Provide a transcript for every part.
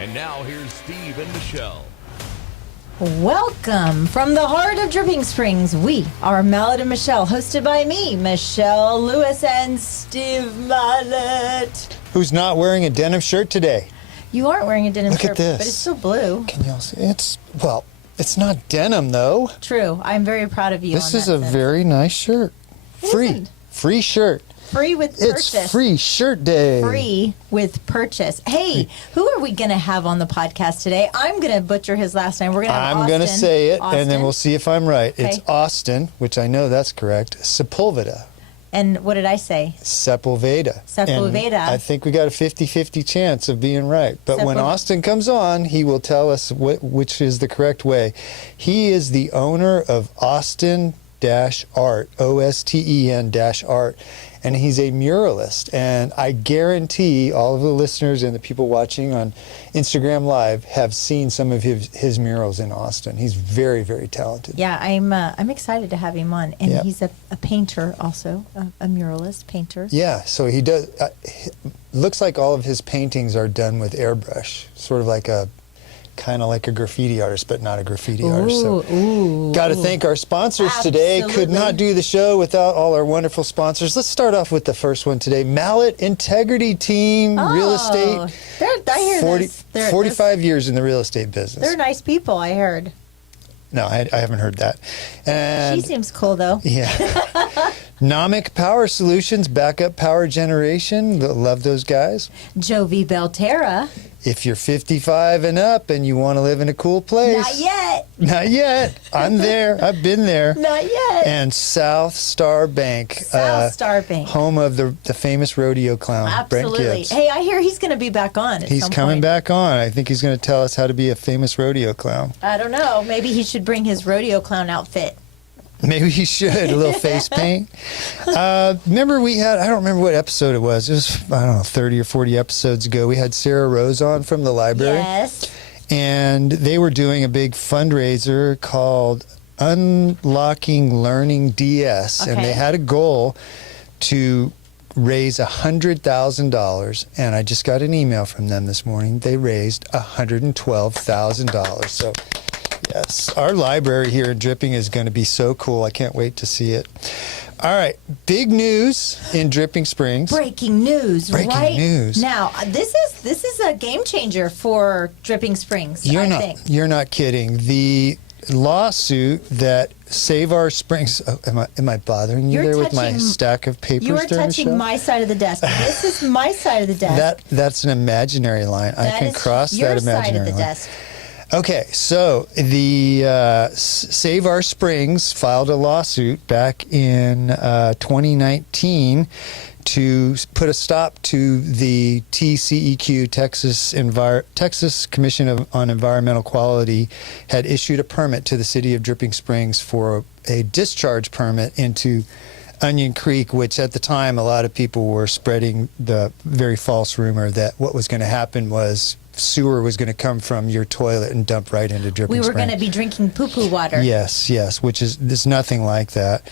And now here's Steve and Michelle. Welcome from the heart of Dripping Springs. We are Mallett and Michelle, hosted by me, Michelle Lewis, and Steve Mallett. Who's not wearing a denim shirt today? You aren't wearing a denim Look shirt, at this. but it's still blue. Can y'all see? It's not denim though. True. I'm very proud of you. This on is that a sense. very nice shirt. Free shirt. Free with purchase. It's free shirt day. Free with purchase. Hey, who are we going to have on the podcast today? I'm going to butcher his last name. We're going to have I'm going to say it, Austin. and then we'll see if I'm right. Okay. It's Austin, which I know that's correct. Sepulveda. And what did I say? Sepulveda. Sepulveda. And I think we got a 50-50 chance of being right. But when Austin comes on, he will tell us which is the correct way. He is the owner of Austin-Art, OSTEN-Art. And he's a muralist, and I guarantee all of the listeners and the people watching on Instagram Live have seen some of his murals in Austin. He's very, very talented. Yeah, I'm excited to have him on, and Yep. he's a painter also, a muralist painter. Yeah, so he does. Looks like all of his paintings are done with airbrush, sort of like kind of like a graffiti artist, but not a graffiti artist. So, got to thank our sponsors today. Could not do the show without all our wonderful sponsors. Let's start off with the first one today. Mallett Integrity Team, real estate. I hear 45 years in the real estate business. They're nice people, I heard. No, I haven't heard that. And She seems cool, though. yeah. Nomic Power Solutions, backup power generation. Love those guys. Jovi Belterra. If you're 55 and up and you want to live in a cool place. Not yet. Not yet. I'm there. I've been there. Not yet. And South Star Bank. South Star Bank. Home of the famous rodeo clown, Brent Absolutely. Gibbs. Hey, I hear he's going to be back on at He's some coming point. back on. I think he's going to tell us how to be a famous rodeo clown. I don't know. Maybe he should bring his rodeo clown outfit. Maybe he should. A little face paint. Remember I don't remember what episode it was. It was, I don't know, 30 or 40 episodes ago. We had Sarah Rose on from the library. Yes. And they were doing a big fundraiser called Unlocking Learning DS. Okay. And they had a goal to raise $100,000. And I just got an email from them this morning. They raised $112,000. So, yes, our library here in Dripping is going to be so cool. I can't wait to see it. All right, big news in Dripping Springs. Breaking news. Breaking right news. now. This is a game changer for Dripping Springs. I think. You're not kidding. The lawsuit that Save Our Springs. Oh, am I bothering you there with my stack of papers? You are there, touching Michelle? my side of the desk. This is my side of the desk. That's an imaginary line. I can cross that imaginary line. Your side of the desk. Okay, so the Save Our Springs filed a lawsuit back in 2019 to put a stop to the TCEQ, Texas Commission on Environmental Quality, had issued a permit to the city of Dripping Springs for a discharge permit into Onion Creek, which at the time a lot of people were spreading the very false rumor that what was going to happen was sewer was going to come from your toilet and dump right into Dripping Springs. We were going to be drinking poo-poo water. Yes, which is there's nothing like that.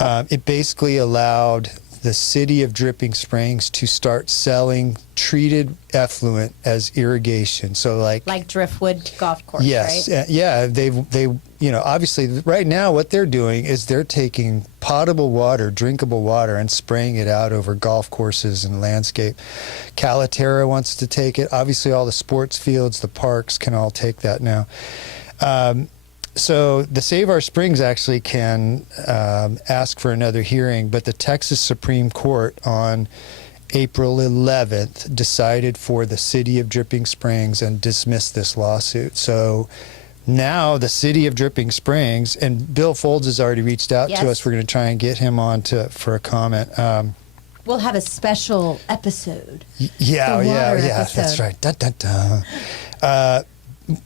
It basically allowed the city of Dripping Springs to start selling treated effluent as irrigation. So like Driftwood Golf Course, yes, right? yeah, they obviously right now what they're doing is they're taking potable water, drinkable water, and spraying it out over golf courses and landscape. Calaterra wants to take it. Obviously all the sports fields, the parks can all take that now. So the Save Our Springs actually can ask for another hearing, but the Texas Supreme Court on April 11th decided for the city of Dripping Springs and dismissed this lawsuit. So now the city of Dripping Springs, and Bill Folds has already reached out to us. We're going to try and get him on for a comment. We'll have a special episode. Yeah, episode. that's right. Dun, dun, dun.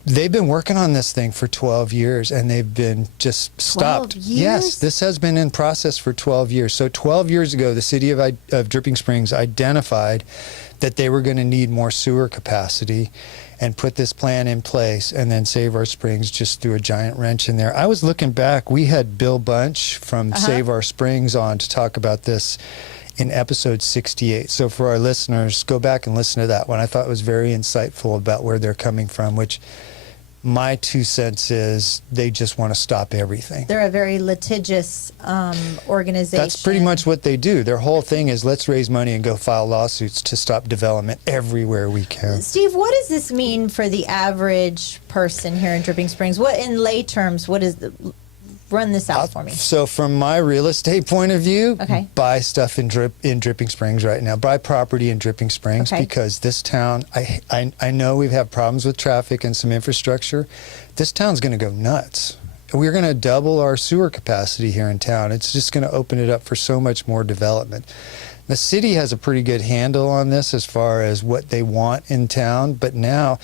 They've been working on this thing for 12 years, and they've been just stopped. 12 years? Yes, this has been in process for 12 years. So 12 years ago, the city of Dripping Springs identified that they were going to need more sewer capacity and put this plan in place, and then Save Our Springs just threw a giant wrench in there. I was looking back. We had Bill Bunch from Save Our Springs on to talk about this in episode 68. So for our listeners, go back and listen to that one. I thought it was very insightful about where they're coming from, which my 2 cents is they just want to stop everything. They're a very litigious organization. That's pretty much what they do. Their whole thing is let's raise money and go file lawsuits to stop development everywhere we can. Steve, what does this mean for the average person here in Dripping Springs? What, in lay terms, what is run this out for me? So from my real estate point of view, Okay. buy stuff in Dripping Springs right now. Buy property in Dripping Springs because this town, I know we've had problems with traffic and some infrastructure. This town's going to go nuts. We're going to double our sewer capacity here in town. It's just going to open it up for so much more development. The city has a pretty good handle on this as far as what they want in town, but now...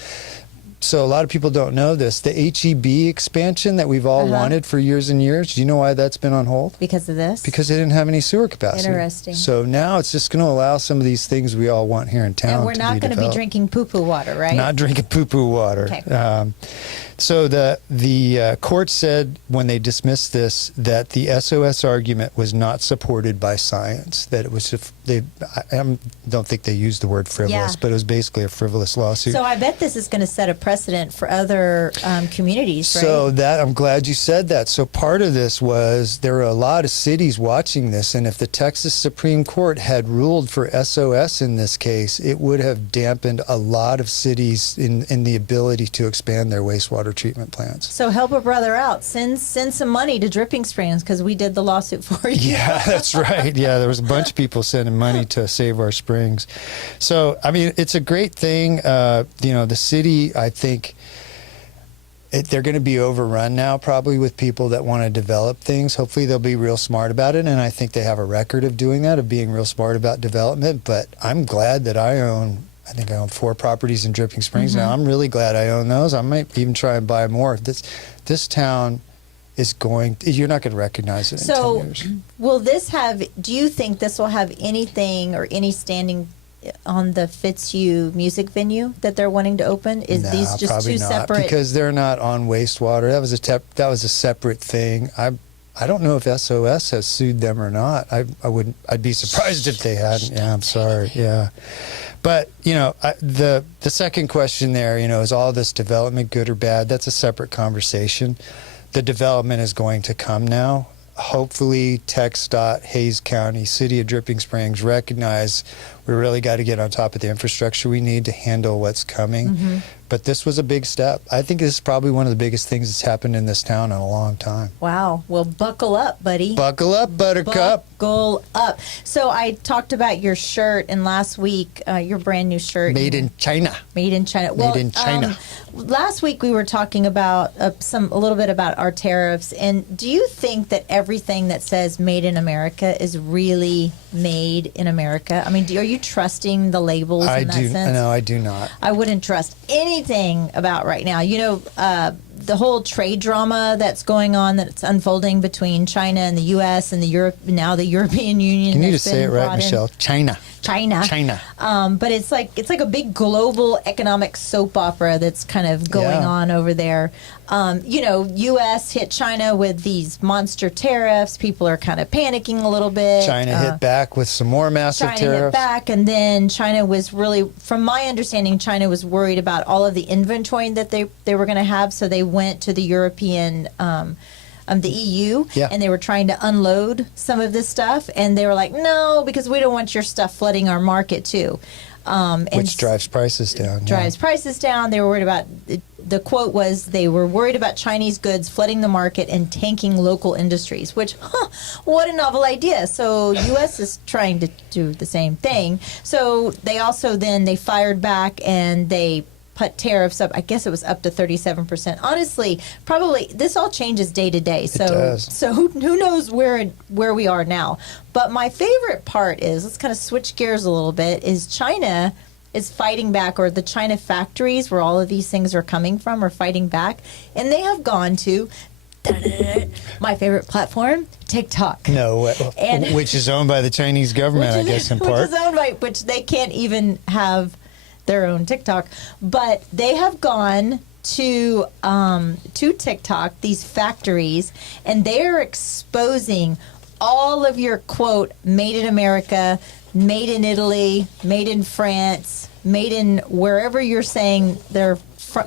So a lot of people don't know this. The HEB expansion that we've all wanted for years and years, do you know why that's been on hold? Because of this? Because they didn't have any sewer capacity. Interesting. So now it's just going to allow some of these things we all want here in town to And we're not going to be drinking poo-poo water, right? Not drinking poo-poo water. Okay. So the court said when they dismissed this that the SOS argument was not supported by science. That it was I don't think they used the word frivolous, but it was basically a frivolous lawsuit. So I bet this is going to set a precedent for other communities, right? So I'm glad you said that. So part of this was there were a lot of cities watching this, and if the Texas Supreme Court had ruled for SOS in this case, it would have dampened a lot of cities in the ability to expand their wastewater treatment plants. So help a brother out. Send some money to Dripping Springs because we did the lawsuit for you. Yeah, that's right. Yeah, there was a bunch of people sending money to save our springs. So, I mean, it's a great thing. The city, I think, they're going to be overrun now probably with people that want to develop things. Hopefully they'll be real smart about it, and I think they have a record of doing that, of being real smart about development. But I'm glad that I own 4 properties in Dripping Springs now. I'm really glad I own those. I might even try and buy more. This town is you're not going to recognize it in 10 years. Will this do you think this will have anything or any standing on the Fitzhugh music venue that they're wanting to open? Is these just probably two not, separate? because they're not on wastewater. That was a separate thing. I don't know if SOS has sued them or not. I'd be surprised if they hadn't. Yeah, I'm sorry. Yeah. But, the second question there, is all this development good or bad? That's a separate conversation. The development is going to come now. Hopefully, TxDOT, Hayes County, City of Dripping Springs recognize we really got to get on top of the infrastructure we need to handle what's coming. But this was a big step. I think this is probably one of the biggest things that's happened in this town in a long time. Wow. Well, buckle up, buddy. Buckle up, Buttercup. Buckle up. So I talked about your shirt, and last week, your brand new shirt. Made in China. Made in China. Made in China. Last week we were talking about a little bit about our tariffs. And do you think that everything that says "Made in America" is really made in America? I mean, are you trusting the labels in that sense? No, I do not. I wouldn't trust anything about right now. The whole trade drama that's going on, that's unfolding between China and the U.S. and the European Union. You need to say it right, Michelle. China. But it's like a big global economic soap opera that's kind of going on over there. U.S. hit China with these monster tariffs. People are kind of panicking a little bit. China hit back with some more massive tariffs. China hit back, and then China was really, from my understanding, China was worried about all of the inventory that they were going to have, so they went to the European the EU, and they were trying to unload some of this stuff, and they were like, no, because we don't want your stuff flooding our market too. Which drives prices down. Prices down. They were worried about, the quote was, they were worried about Chinese goods flooding the market and tanking local industries, which, what a novel idea. So U.S. is trying to do the same thing. So they also they fired back, and they put tariffs up. I guess it was up to 37%. Honestly, probably this all changes day to day. So, it does. So who knows where we are now? But my favorite part is, let's kind of switch gears a little bit, is China is fighting back, or the China factories where all of these things are coming from are fighting back, and they have gone to my favorite platform, TikTok. No, which is owned by the Chinese government, I guess, in part. Which is owned by, which they can't even have their own TikTok, but they have gone to TikTok, these factories, and they are exposing all of your quote made in America, made in Italy, made in France, made in wherever you're saying they're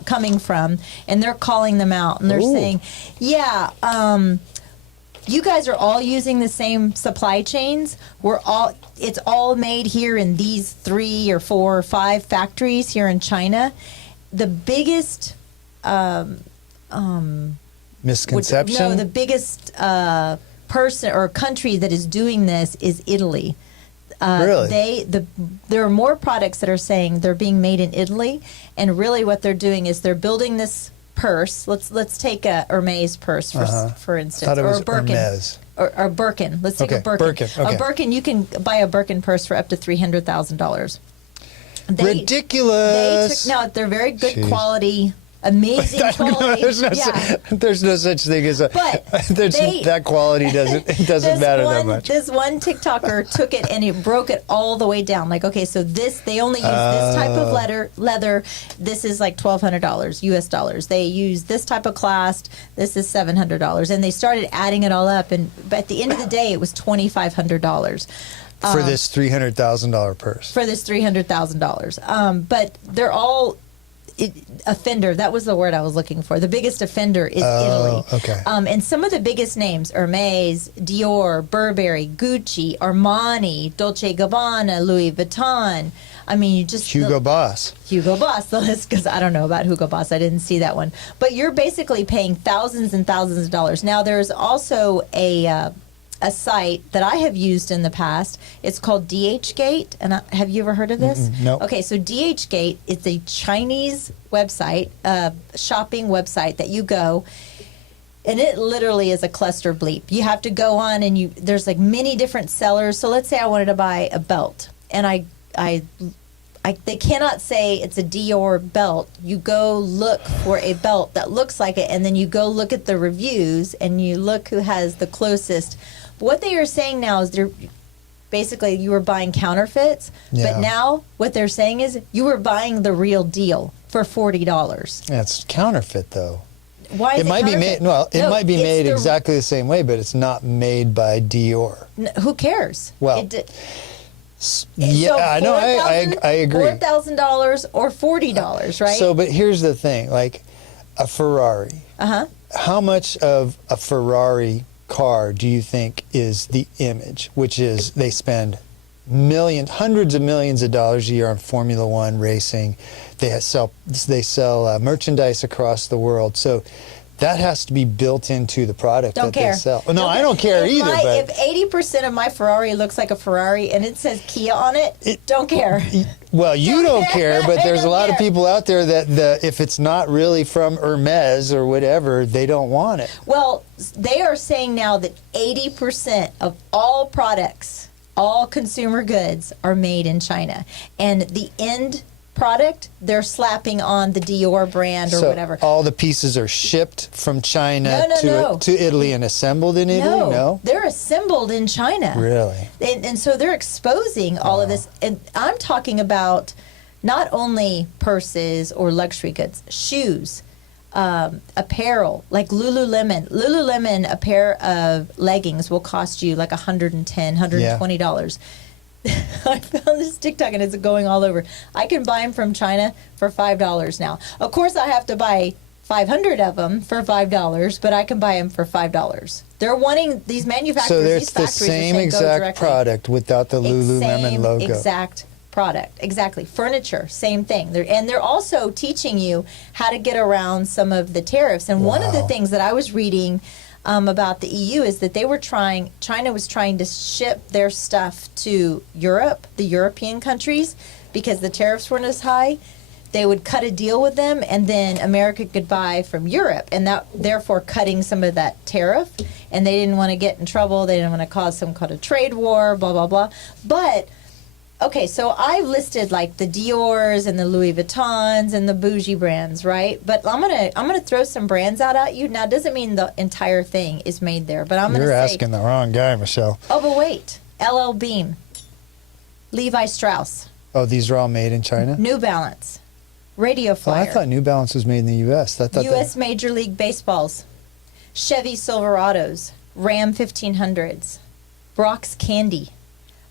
coming from, and they're calling them out, and they're saying, yeah, you guys are all using the same supply chains. It's all made here in these 3 or 4 or 5 factories here in China. The biggest misconception. the biggest person or country that is doing this is Italy. Really? There are more products that are saying they're being made in Italy, and really what they're doing is they're building this purse. Let's take a Hermes purse for instance, Thought it was or a Birkin, Hermes. or Birkin. Let's take a Birkin. Okay. A Birkin, you can buy a Birkin purse for up to $300,000. Ridiculous. They're very good Jeez. quality. Amazing quality. There's no such thing as that quality doesn't matter that much. This one TikToker took it and he broke it all the way down. Like, okay, so they only use this type of leather. This is like $1,200 US dollars. They use this type of clasp. This is $700, and they started adding it all up. And but at the end of the day, it was $2,500. For this $300,000 purse. For this $300,000. But they're all offender. That was the word I was looking for. The biggest offender is Italy. Okay. And some of the biggest names: Hermes, Dior, Burberry, Gucci, Armani, Dolce & Gabbana, Louis Vuitton. I mean, you just Hugo Boss. Hugo Boss, the list, because I don't know about Hugo Boss. I didn't see that one. But you're basically paying thousands and thousands of dollars. Now, there's also a site that I have used in the past. It's called DHgate. And have you ever heard of this? No. Okay, so DHgate is a Chinese website, shopping website that you go, and it literally is a cluster bleep. You have to go on, and there's like many different sellers. So let's say I wanted to buy a belt, and they cannot say it's a Dior belt. You go look for a belt that looks like it, and then you go look at the reviews, and you look who has the closest. What they are saying now is basically you were buying counterfeits, but now what they're saying is you were buying the real deal for $40. Yeah, it's counterfeit though. Why is it might be made? counterfeit? Well, it might be made it's exactly the same way, but it's not made by Dior. Who cares? Well, So I know. I agree. $4,000 or $40, right? So, but here's the thing: like a Ferrari. How much of a Ferrari car do you think is the image? Which is they spend hundreds of millions of dollars a year on Formula One racing. They sell merchandise across the world. So that has to be built into the product they sell. No, I don't care either. But if 80% of my Ferrari looks like a Ferrari and it says Kia on it, don't care. Well, you don't care, but there's a lot of people out there that if it's not really from Hermes or whatever, they don't want it. Well, they are saying now that 80% of all products, all consumer goods, are made in China. And the end product, they're slapping on the Dior brand or whatever. All the pieces are shipped from China to Italy and assembled in Italy? No, they're assembled in China. Really? And so they're exposing all of this. And I'm talking about not only purses or luxury goods, shoes, apparel, like Lululemon. Lululemon, a pair of leggings will cost you like $110, $120. I found this TikTok and it's going all over. I can buy them from China for $5 now. Of course, I have to buy 500 of them for $5, but I can buy them for $5. They're wanting these manufacturers. So these it's the factories same exact product without the Lululemon logo. Exact product, exactly. Furniture, same thing. They're also teaching you how to get around some of the tariffs. And one of the things that I was reading about the EU is that China was trying to ship their stuff to Europe, the European countries, because the tariffs weren't as high. They would cut a deal with them, and then America could buy from Europe, and that therefore cutting some of that tariff. And they didn't want to get in trouble. They didn't want to cause some kind of trade war, blah, blah, blah. But okay, so I listed like the Dior's and the Louis Vuittons and the bougie brands, right? But I'm gonna throw some brands out at you. Now, it doesn't mean the entire thing is made there, but You're asking the wrong guy, Michelle. Oh, but wait, LL Bean, Levi Strauss. Oh, these are all made in China? New Balance, Radio Oh, Flyer. I thought New Balance was made in the U.S. U.S. Major League Baseballs, Chevy Silverados, Ram 1500s. Brock's Candy.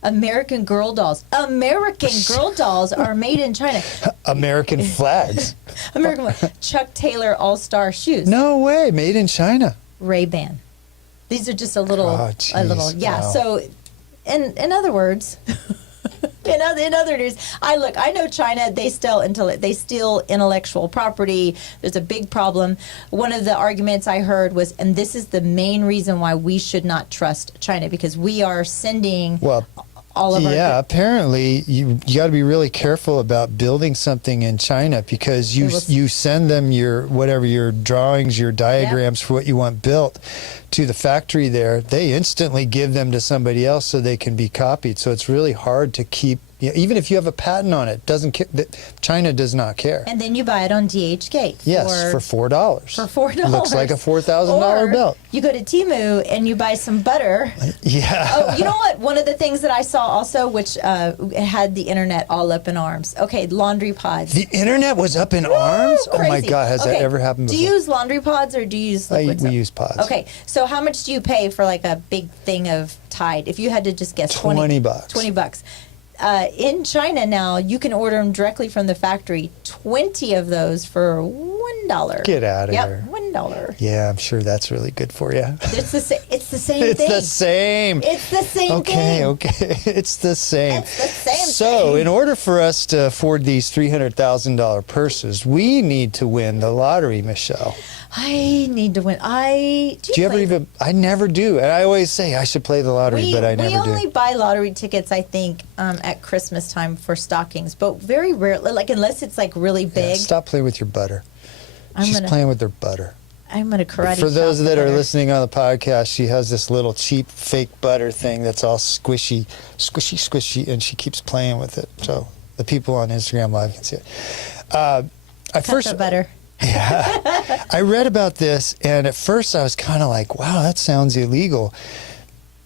American Girl dolls. American Girl dolls are made in China. American flags. Chuck Taylor All-Star shoes. No way, made in China. Ray-Ban. These are just a little, yeah. Wow. So, in other words, in other news, I know China. They steal intellectual property. There's a big problem. One of the arguments I heard was, and this is the main reason why we should not trust China, because we are sending. Well, all of our apparently you got to be really careful about building something in China, because you send them your drawings, your diagrams for what you want built to the factory there. They instantly give them to somebody else so they can be copied. So it's really hard to keep, even if you have a patent on it, China does not care. And then you buy it on DHgate. Yes, for $4. For $4. Looks like a $4,000 belt. You go to Temu and you buy some butter. Yeah. Oh, you know what? One of the things that I saw also, which had the internet all up in arms. Okay, laundry pods. The internet was up in arms? Crazy. Oh my God, has that ever happened before? Do you use laundry pods or do you use liquid soap? We use pods. Okay, so how much do you pay for like a big thing of Tide? If you had to just guess, $20. $20. In China now, you can order them directly from the factory. 20 of those for $1. Get out of here. $1. Yeah, I'm sure that's really good for you. It's the same It's thing. the same. It's the same thing. Okay. It's the same. It's the same So, thing. in order for us to afford these $300,000 purses, we need to win the lottery, Michelle. I need to win. Do you ever even? I never do. And I always say I should play the lottery, but I never do. We only buy lottery tickets, I think, at Christmas time for stockings, but very rarely, like unless it's like really big. Yeah, stop playing with your butter. She's playing with her butter. I'm going to karate For those chop that are butter. listening on the podcast, she has this little cheap fake butter thing that's all squishy, and she keeps playing with it. So the people on Instagram Live can see it. Cut the butter. Yeah. I read about this, and at first I was kind of like, wow, that sounds illegal.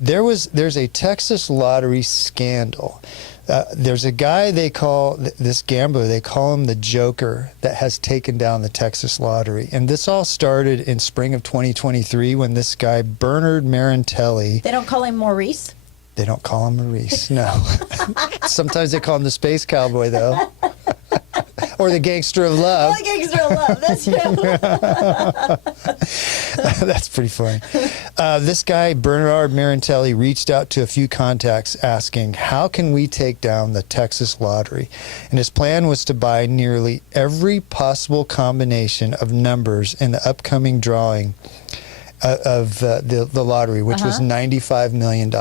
There's a Texas lottery scandal. There's a guy this gambler, they call him the Joker, that has taken down the Texas lottery. And this all started in spring of 2023 when this guy, Bernard Marintelli. They don't call him Maurice? They don't call him Maurice, no. Sometimes they call him the Space Cowboy, though. Or the Gangster of Love. Oh, the Gangster of Love. That's him. That's pretty funny. This guy, Bernard Marintelli, reached out to a few contacts asking, how can we take down the Texas lottery? And his plan was to buy nearly every possible combination of numbers in the upcoming drawing of the lottery, which was $95 million.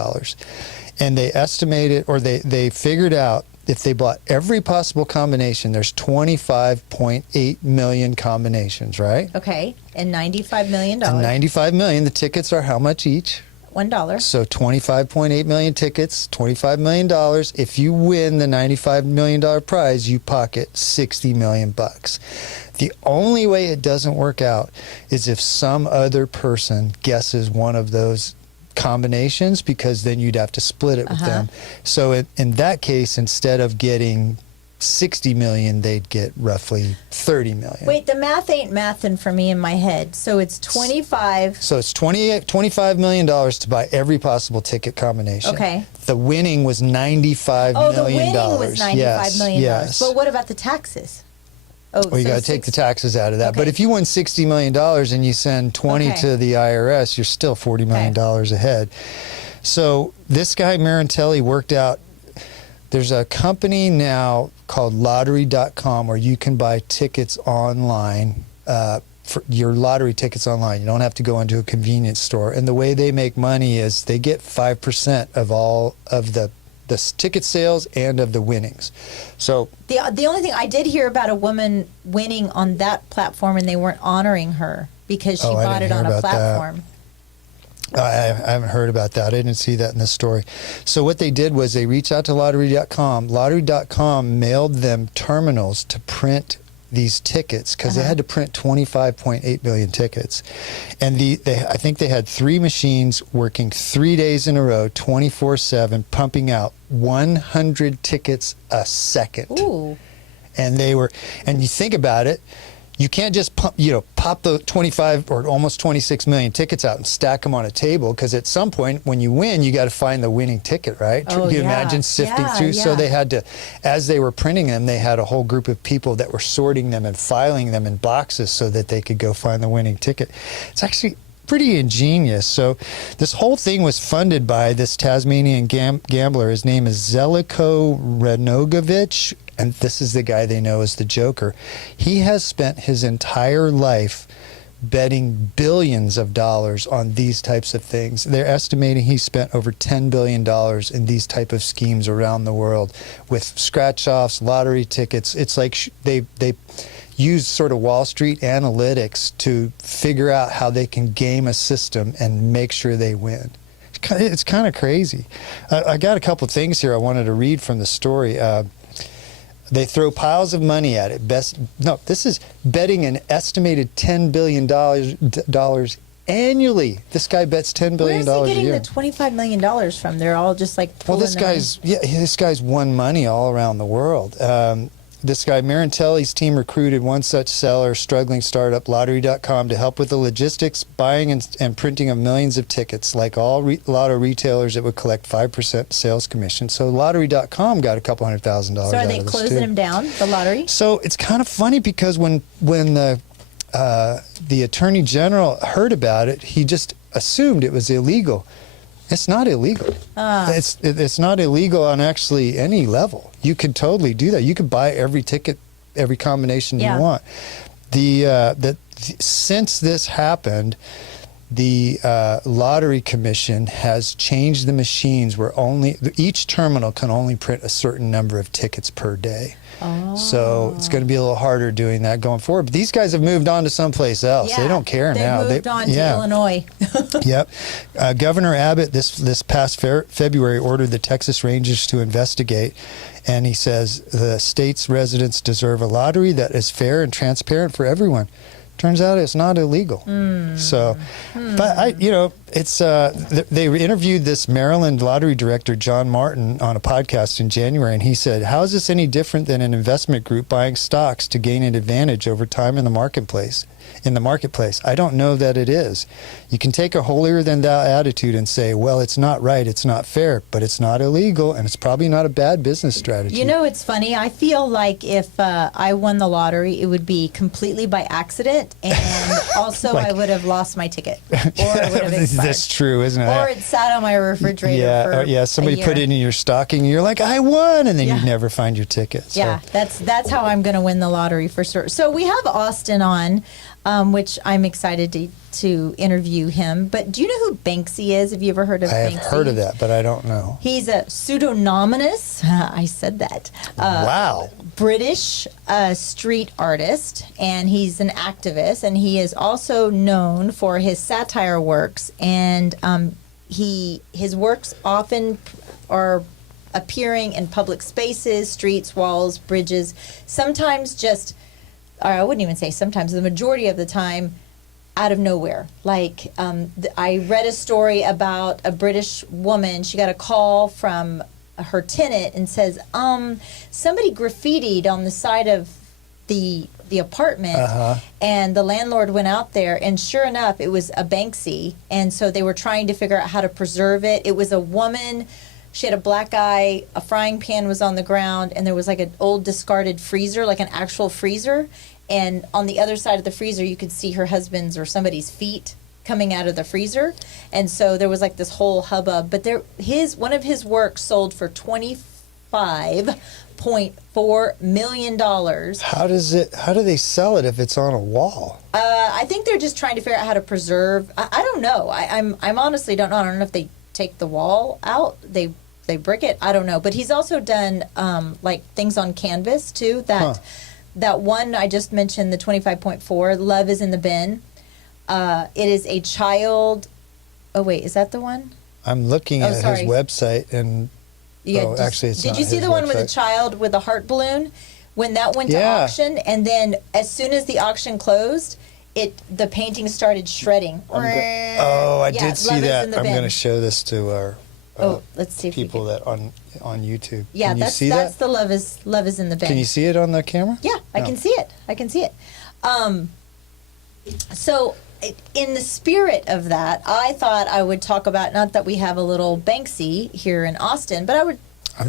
And they estimated, or they figured out, if they bought every possible combination, there's 25.8 million combinations, right? Okay, and $95 million. And $95 million, the tickets are how much each? $1. So 25.8 million tickets, $25 million. If you win the $95 million prize, you pocket $60 million. The only way it doesn't work out is if some other person guesses one of those combinations, because then you'd have to split it with them. So in that case, instead of getting 60 million, they'd get roughly 30 million. Wait, the math ain't mathing for me in my head. So it's 25. So it's $25 million to buy every possible ticket combination. Okay. The winning was $95 million. Oh, the winning was $95 million. Yes. But what about the taxes? Oh, well, you got to take the taxes out of that. Okay. But if you win $60 million and you send 20 to the IRS, you're still $40 million ahead. So this guy, Marintelli, worked out, there's a company now called lottery.com where you can buy tickets online, for your lottery tickets online. You don't have to go into a convenience store. And the way they make money is they get 5% of all of the ticket sales and of the winnings. So the only thing I did hear about a woman winning on that platform, and they weren't honoring her because she bought it on a platform. I haven't heard about that. I didn't see that in this story. So what they did was they reached out to lottery.com. Lottery.com mailed them terminals to print these tickets, because they had to print 25.8 million tickets. And I think they had 3 machines working 3 days in a row, 24/7, pumping out 100 tickets a second. Ooh. And you think about it, you can't just pop the 25 or almost 26 million tickets out and stack them on a table, because at some point when you win, you got to find the winning ticket, right? Oh, you yeah. imagine sifting Yeah, through. yeah. So they had to, as they were printing them, they had a whole group of people that were sorting them and filing them in boxes so that they could go find the winning ticket. It's actually pretty ingenious. So this whole thing was funded by this Tasmanian gambler. His name is Zeljko Renogovic, and this is the guy they know as the Joker. He has spent his entire life betting billions of dollars on these types of things. They're estimating he spent over $10 billion in these type of schemes around the world with scratch-offs, lottery tickets. It's like they use sort of Wall Street analytics to figure out how they can game a system and make sure they win. It's kind of crazy. I got a couple of things here I wanted to read from the story. They throw piles of money at it. This is betting an estimated $10 billion annually. This guy bets $10 billion a year. Where's he getting the $25 million from? They're all just like Well, pulling this guy's won money all around the world. This guy, Marantelli's team recruited one such seller, struggling startup, Lottery.com, to help with the logistics, buying and printing of millions of tickets. Like all lotto retailers, it would collect 5% sales commission. So Lottery.com got a couple $100,000. So are they closing him down, the lottery? So it's kind of funny, because when the Attorney General heard about it, he just assumed it was illegal. It's not illegal. It's not illegal on actually any level. You could totally do that. You could buy every ticket, every combination you want. Since this happened, the Lottery Commission has changed the machines where each terminal can only print a certain number of tickets per day. Oh. So it's going to be a little harder doing that going forward. But these guys have moved on to someplace else. They don't care now. They moved on to Illinois. Yep. Governor Abbott this past February ordered the Texas Rangers to investigate, and he says the state's residents deserve a lottery that is fair and transparent for everyone. Turns out it's not illegal. But it's they interviewed this Maryland lottery director, John Martin, on a podcast in January, and he said, "How is this any different than an investment group buying stocks to gain an advantage over time in the marketplace? I don't know that it is. You can take a holier than thou attitude and say, well, it's not right, it's not fair, but it's not illegal, and it's probably not a bad business strategy." You know, it's funny. I feel like if I won the lottery, it would be completely by accident, and also I would have lost my ticket, or it would have expired. That's true, isn't it? Or it sat on my refrigerator for somebody a put it in your stocking, and you're like, I won, and then you never find your ticket. So. Yeah, that's how I'm going to win the lottery for sure. So we have Austin on, which I'm excited to interview him. But do you know who Banksy is? Have you ever heard of Banksy? I have heard of that, but I don't know. He's a pseudonymous, I said that. Wow. British street artist, and he's an activist, and he is also known for his satire works, and his works often are appearing in public spaces, streets, walls, bridges, sometimes or I wouldn't even say sometimes, the majority of the time, out of nowhere. Like, I read a story about a British woman. She got a call from her tenant and says, somebody graffitied on the side of the apartment, and the landlord went out there, and sure enough, it was a Banksy, and so they were trying to figure out how to preserve it. It was a woman. She had a black eye, a frying pan was on the ground, and there was like an old discarded freezer, like an actual freezer. And on the other side of the freezer, you could see her husband's or somebody's feet coming out of the freezer. And so there was like this whole hubbub. But one of his works sold for $25.4 million. How do they sell it if it's on a wall? I think they're just trying to figure out how to preserve. I don't know. I'm honestly don't know. I don't know if they take the wall out. They brick it. I don't know. But he's also done like things on canvas too. That one I just mentioned, the 25.4, Love is in the Bin. It is a child. Oh wait, is that the one? I'm looking at his website, and actually, it's not. Did you see the one with the child with the heart balloon? When that went to auction, and then as soon as the auction closed, the painting started shredding. I did see that. I'm going to show this to our let's see if people that on YouTube. Yeah, that's the Love is in the Bin. Can you see it on the camera? Yeah, I can see it. So, in the spirit of that, I thought I would talk about, not that we have a little Banksy here in Austin, but I would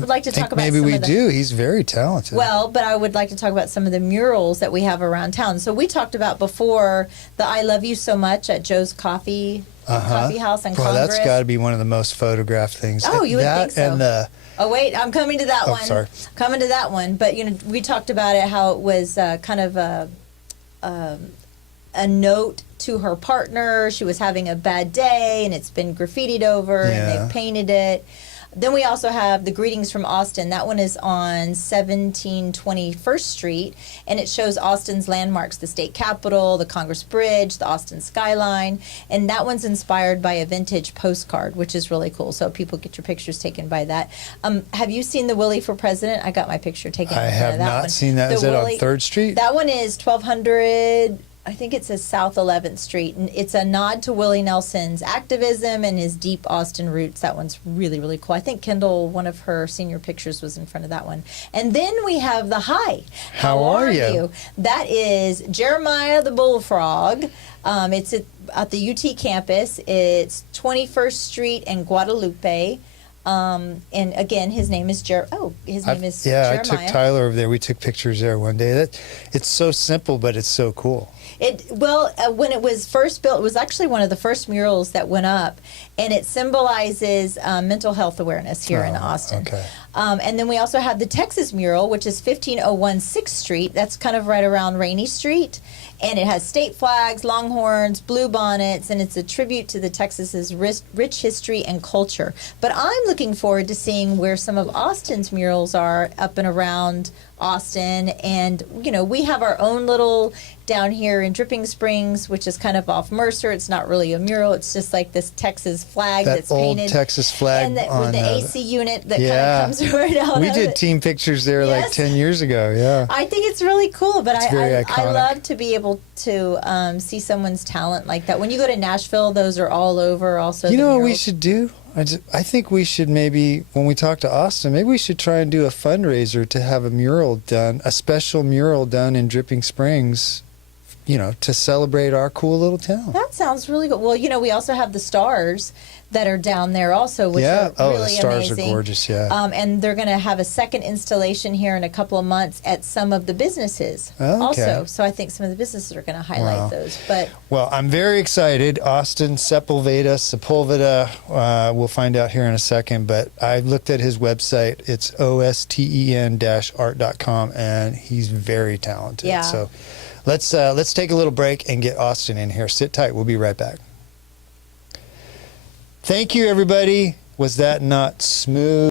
like to talk about maybe some we of the, do. He's very talented. Well, but I would like to talk about some of the murals that we have around town. So we talked about before the "I Love You So Much" at Joe's Coffee House on Well, Congress. that's got to be one of the most photographed things. Oh, you would think so. And the Oh wait, I'm coming to that one. sorry. Coming to that one. But we talked about it, how it was kind of a note to her partner. She was having a bad day, and it's been graffitied over, and they've painted it. Then we also have the Greetings from Austin. That one is on 1721st Street, and it shows Austin's landmarks, the state capitol, the Congress Bridge, the Austin skyline, and that one's inspired by a vintage postcard, which is really cool. So people get your pictures taken by that. Have you seen the Willie for President? I got my picture taken. I have not seen that. Is it on 3rd Street? That one is 1200. I think it says South 11th Street, and it's a nod to Willie Nelson's activism and his deep Austin roots. That one's really, really cool. I think Kendall, one of her senior pictures, was in front of that one. And then we have the Hi. How are you? That is Jeremiah the Bullfrog. It's at the UT campus. It's 21st Street and Guadalupe. And again, his name is Jeremiah. Yeah, I took Tyler over there. We took pictures there one day. It's so simple, but it's so cool. When it was first built, it was actually one of the first murals that went up, and it symbolizes mental health awareness here in Austin. Okay. And then we also have the Texas mural, which is 1501 6th Street. That's kind of right around Rainey Street. And it has state flags, longhorns, blue bonnets, and it's a tribute to the Texas's rich history and culture. But I'm looking forward to seeing where some of Austin's murals are up and around Austin. And, we have our own little down here in Dripping Springs, which is kind of off Mercer. It's not really a mural. It's just like this Texas flag that's painted. Old Texas flag. And with the AC unit that kind of comes right out We of did it. team pictures there like 10 years ago, yeah. I think it's really cool, but I iconic. love to be able to see someone's talent like that. When you go to Nashville, those are all over also. You know what we should do? I think we should maybe, when we talk to Austin, maybe we should try and do a fundraiser to have a mural done, a special mural done in Dripping Springs, to celebrate our cool little town. That sounds really good. Well, we also have the stars that are down there also, which are really the stars amazing. are gorgeous, yeah. And they're going to have a second installation here in a couple of months at some of the businesses okay. also. So I think some of the businesses are going to highlight those. But well, I'm very excited. Austin Sepulveda, we'll find out here in a second, but I looked at his website. It's osten-art.com, and he's very talented. Yeah. So let's take a little break and get Austin in here. Sit tight. We'll be right back. Thank you, everybody. Was that not smooth?